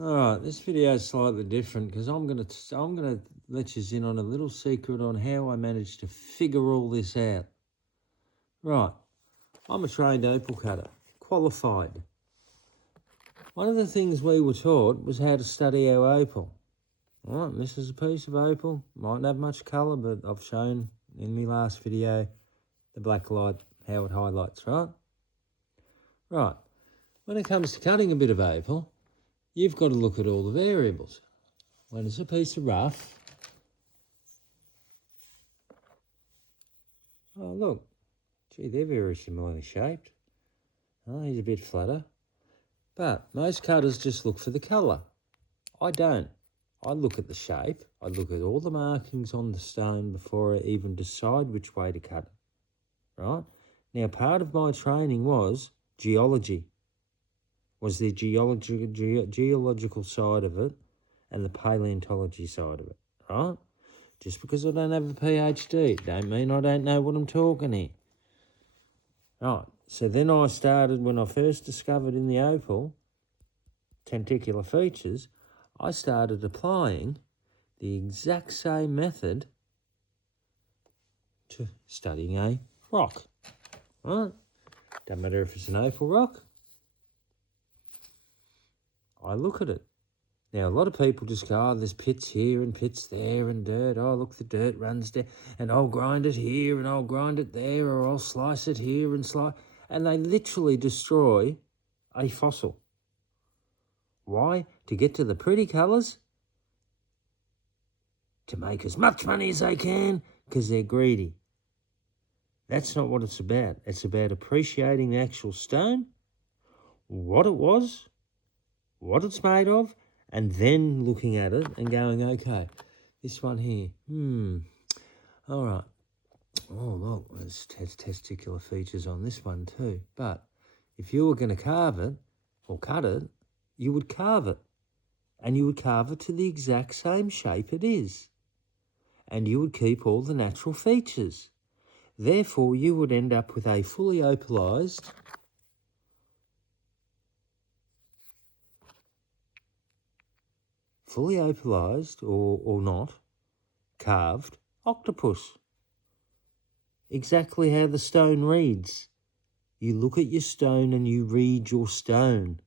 All right, this video is slightly different because I'm gonna let you in on a little secret on how I managed to figure all this out. Right, I'm a trained opal cutter, qualified. One of the things we were taught was how to study our opal. All right, this is a piece of opal. Mightn't have much colour, but I've shown in my last video the black light, how it highlights, right? Right, when it comes to cutting a bit of opal, you've got to look at all the variables. When it's a piece of rough, oh look, gee, they're very similarly shaped. Oh, he's a bit flatter. But most cutters just look for the colour. I don't. I look at the shape. I look at all the markings on the stone before I even decide which way to cut it, right? Now, part of my training was geology, was the geological side of it and the paleontology side of it, right? Just because I don't have a PhD, don't mean I don't know what I'm talking here. Right, so then I started, when I first discovered in the opal tentacular features, I started applying the exact same method to studying a rock, right? Don't matter if it's an opal rock, I look at it. Now, a lot of people just go, oh, there's pits here and pits there and dirt. Oh, look, the dirt runs there, and I'll grind it here and I'll grind it there, or I'll slice it here and slice. And they literally destroy a fossil. Why? To get to the pretty colours? To make as much money as they can, because they're greedy. That's not what it's about. It's about appreciating the actual stone, what it was, what it's made of, and then looking at it and going, okay, this one here, all right. Oh, look, there's testicular features on this one too. But if you were going to carve it or cut it, you would carve it. And you would carve it to the exact same shape it is. And you would keep all the natural features. Therefore, you would end up with a fully opalized or not, carved octopus. Exactly how the stone reads. You look at your stone and you read your stone.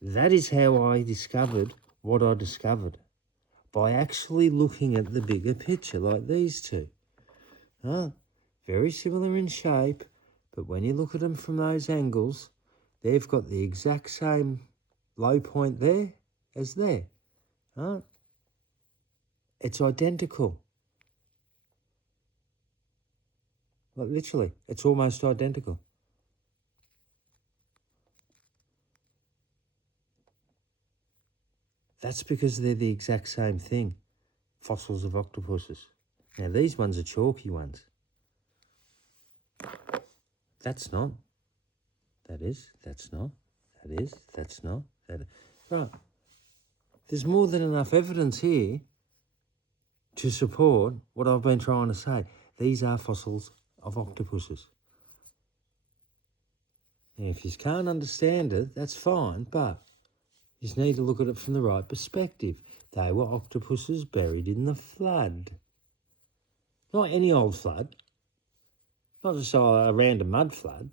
That is how I discovered what I discovered, by actually looking at the bigger picture like these two. Very similar in shape, but when you look at them from those angles, they've got the exact same low point there as there. It's identical. Like literally, it's almost identical. That's because they're the exact same thing, fossils of octopuses. Now, these ones are chalky ones. That's not. That is. That's not. That is. That's not. That is. Right. There's more than enough evidence here to support what I've been trying to say. These are fossils of octopuses. Now, if you can't understand it, that's fine, but you just need to look at it from the right perspective. They were octopuses buried in the flood. Not any old flood. Not just a random mud flood.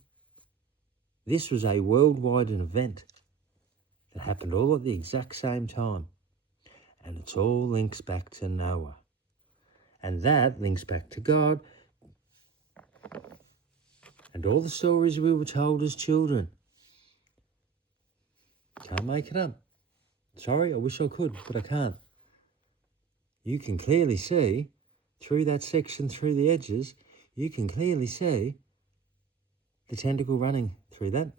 This was a worldwide event that happened all at the exact same time. And it all links back to Noah. And that links back to God and all the stories we were told as children. Can't make it up. Sorry, I wish I could, but I can't. You can clearly see, through that section, through the edges, you can clearly see the tentacle running through that.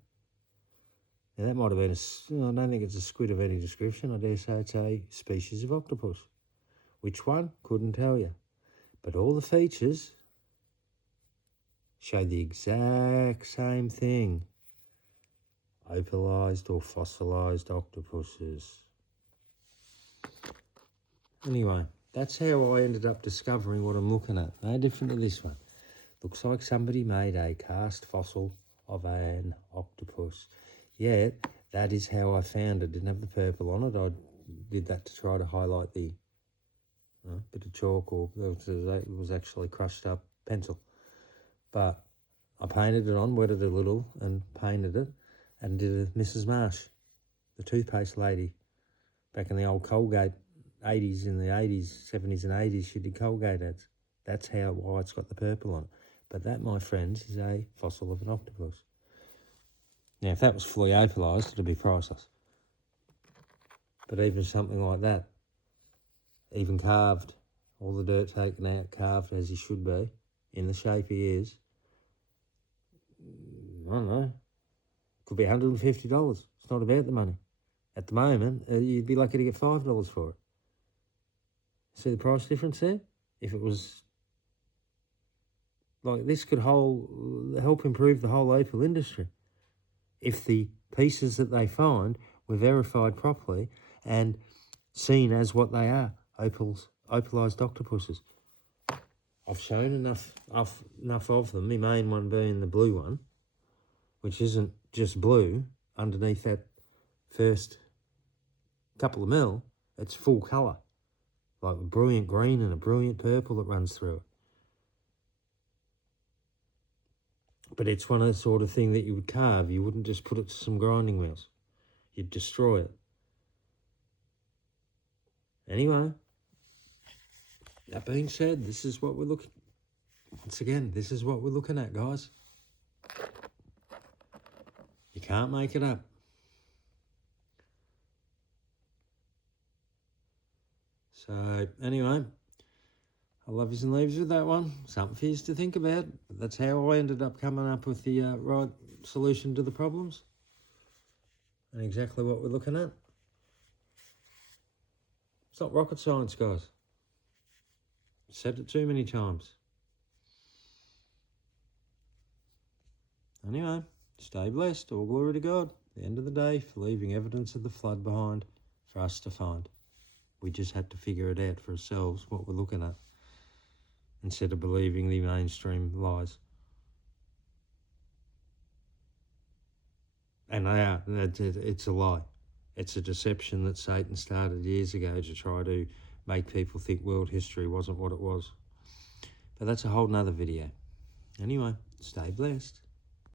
Now, that might have been I don't think it's a squid of any description. I dare say it's a species of octopus. Which one? Couldn't tell you. But all the features show the exact same thing. Opalized or fossilized octopuses. Anyway, that's how I ended up discovering what I'm looking at. No different to this one. Looks like somebody made a cast fossil of an octopus. Yet, That is how I found it. Didn't have the purple on it. I did that to try to highlight the bit of chalk, or it was actually crushed up pencil. But I painted it on, wetted it a little and painted it, and did a Mrs. Marsh, the toothpaste lady, back in the old Colgate 80s, in the 80s, 70s and 80s, she did Colgate ads. That's why it's got the purple on it. But that, my friends, is a fossil of an octopus. Now, if that was fully opalised, it'd be priceless. But even something like that, even carved, all the dirt taken out, carved as he should be, in the shape he is, I don't know, could be $150. It's not about the money. At the moment, you'd be lucky to get $5 for it. See the price difference there? If it was like this, could help improve the whole opal industry if the pieces that they find were verified properly and seen as what they are, opalised octopuses. I've shown enough of them, my main one being the blue one, which isn't just blue. Underneath that first couple of mil, it's full colour, like a brilliant green and a brilliant purple that runs through it. But it's one of the sort of thing that you would carve. You wouldn't just put it to some grinding wheels. You'd destroy it. Anyway, that being said, this is what we're looking... Once again, this is what we're looking at, guys. You can't make it up. So, anyway, I love yous and leaves with that one. Something for yous to think about. That's how I ended up coming up with the right solution to the problems. And exactly what we're looking at. It's not rocket science, guys. I've said it too many times. Anyway, stay blessed. All glory to God. At the end of the day, for leaving evidence of the flood behind for us to find. We just had to figure it out for ourselves, what we're looking at, instead of believing the mainstream lies. And they are. It's a lie. It's a deception that Satan started years ago to try to make people think world history wasn't what it was. But that's a whole nother video. Anyway, stay blessed.